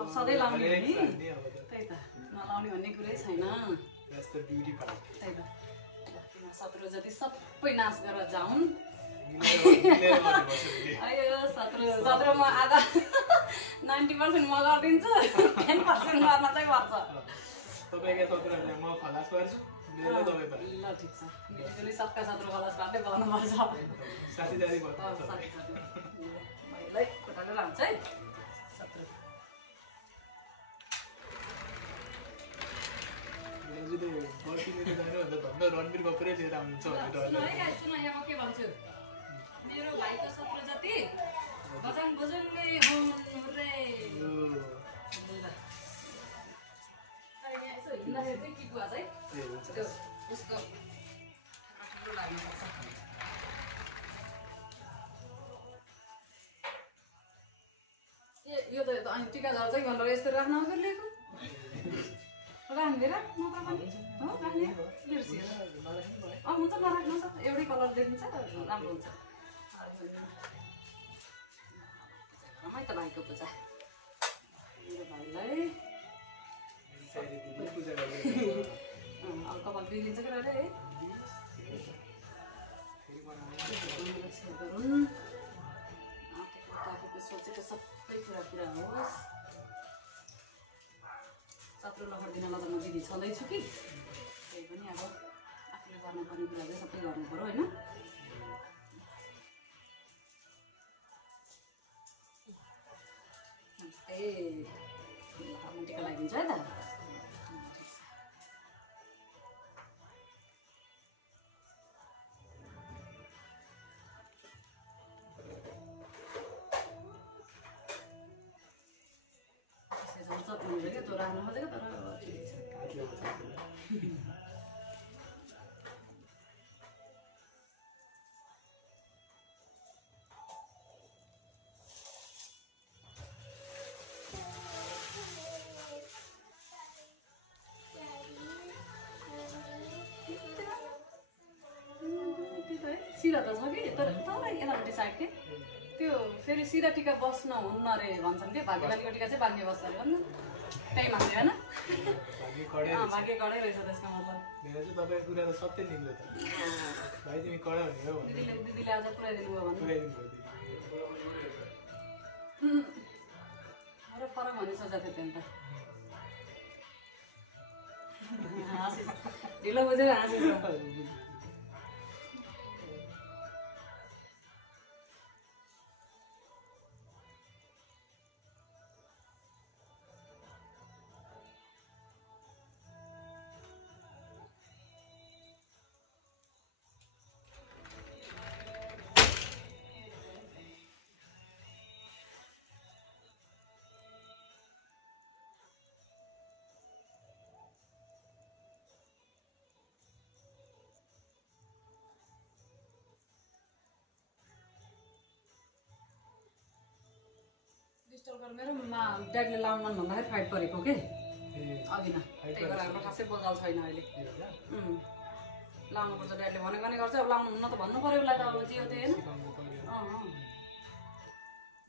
अब सधैँ लाउने हो नि त्यही त नलाउने भन्ने कुरै छैन त्यही त 17 जति सबै नाश गरेर जाउन् अयो 17 मा आधा 90% म गरिदिन्छु 10% गर्न चाहिँ पर्छ ल ठिक छ मिठीले सबका 17 खलास पार्दै गर्नुपर्छ भाइलाई कोटालेर आउँछ है 17 रणवीर कपुरै लिएर आउनुहुन्छ सुन यहाँ म के भन्छु मेरो भाइको 17 जति बजाङ बजाङले हुर्रे यसो हिँड्दाखेरि चाहिँ के बुवा चाहिँ त्यो उसको ठुलो लाग्न सक्छ यो त अनि टिका झर चाहिँ भनेर यस्तो राख्न अगाडि ल्याएको राख्ने राख मात्र पनि हो राख्ने हुन्छ नराख्नु त एउटै कलर देखिन्छ राम्रो हुन्छ रमाइ त भाइको पूजा मेरो भाइलाई अब कपाल बिग्रिन्छ क्या है आफूको सोचेको सबै कुरा पुरा होस् 17 नम्बर दिन लगाउन दिदी छँदैछु कि त्यही पनि अब आफूले गर्नुपर्ने कुरा चाहिँ सबै गर्नु पर्यो होइन ए टिका लगाइदिन्छ है त त्यो राख्न खोजेको तर ठिकै छ सिधा त छ कि तर यतापट्टि साइड के त्यो फेरि सिधा टिका बस्न हुन्न अरे भन्छन् कि भाग्यवालीको टिका चाहिँ भाग्य बस्छ अरे भन्न त्यही मान्छे होइन भाग्य कडै रहेछ त्यसको मतलब दिदीले आज पुऱ्याइदिनु भयो भने मेरो फरक भन्ने सोचेको थियो नि त हाँसिस ढिलो बुझेर हाँसिस मेरो ड्याडले लाउनु मन भन्दाखेरि फाइट परेको के अघि न त्यही भएर हाम्रो खासै बोझाल छैन अहिले लाउनुपर्छ ड्याडले भनेको नै गर्छ अब लाउनु हुन्न त भन्नु पऱ्यो उसलाई त अब जियो त्यही होइन जियो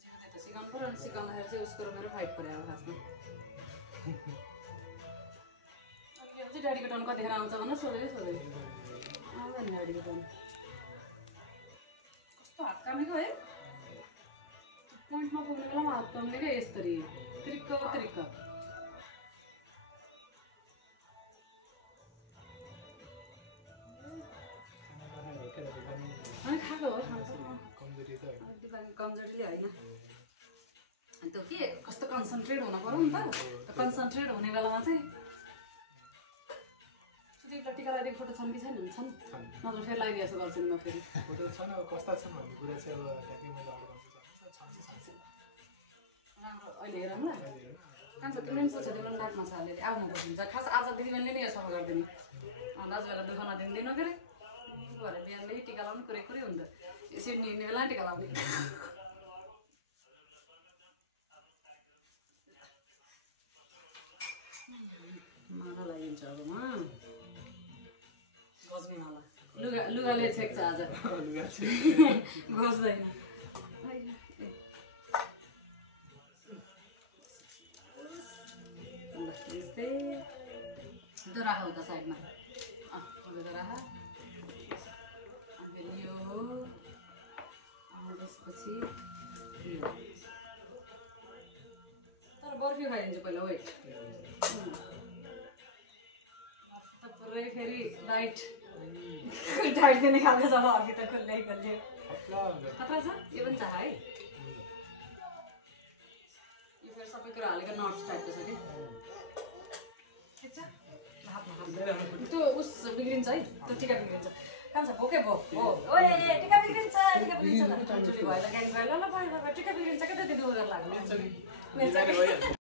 त्यही त सिकाउनु पऱ्यो अनि सिकाउँदाखेरि चाहिँ उसको र मेरो फाइट पऱ्यो अब खासमा चाहिँ ड्याडीको टर्न कतिखेर आउँछ भनेर सोधेको आउँदैन ड्याडीको टर्न कस्तो हात कामेको है पोइन्टमा पुग्ने बेलामा हात कम्ने क्या यसरी त्रिक्क त्रिक्क खाएको हो कमजोरीले होइन त्यो के कस्तो कन्सन्ट्रेट हुनु पर्यो नि त कन्सन्ट्रेट हुने बेलामा चाहिँ सुदीपलाई टिका लगाइदिएको फोटो छन् कि छैन छन् नत्र फेरि लगाइदिएको जस्तो गर्छु नि म फेरि फोटो छन् अब कस्ता छन् भन्ने कुरा चाहिँ अब ट्याक्कै मैले अरू राम्रो अहिले हेरौँ ल कान्छ तिमीले पनि पुग्छ तिमीले नाकमा छ अलिअलि आउनुपर्छ हुन्छ खास आज दिदीबहिनीले नै सफा गरिदिने दाजुभाइलाई दुःख नदिँदैन के अरे भरे बिहानले टिका लाउनु कुरै कुरै हुन्छ सिडनी हिँड्ने बेला टिका लाउने माला लगाइन्छ अब म गज्ने माला लुगाले छेक्छ आज गज्दैन त्यो राख उता साइडमा त्यो राख फेरि यो हो त्यसपछि यो तर बर्फी खाइदिन्छु पहिला वेट पुरै फेरि डाइट दिने खालको छ अघि त खुल्लै खुल्यो खतरा छ यो पनि चाह है यो फेरि सबै कुरा हालेको नट्स टाइपको छ कि ठिक छ त्यो उस बिग्रिन्छ है त्यो टिका बिग्रिन्छ कहाँ छ भोकै भो हो ओए टिका बिग्रिन्छ चोरी भयो त गाडी भयो ल टिका बिग्रिन्छ क्या त्यति उनीहरू लाग्नु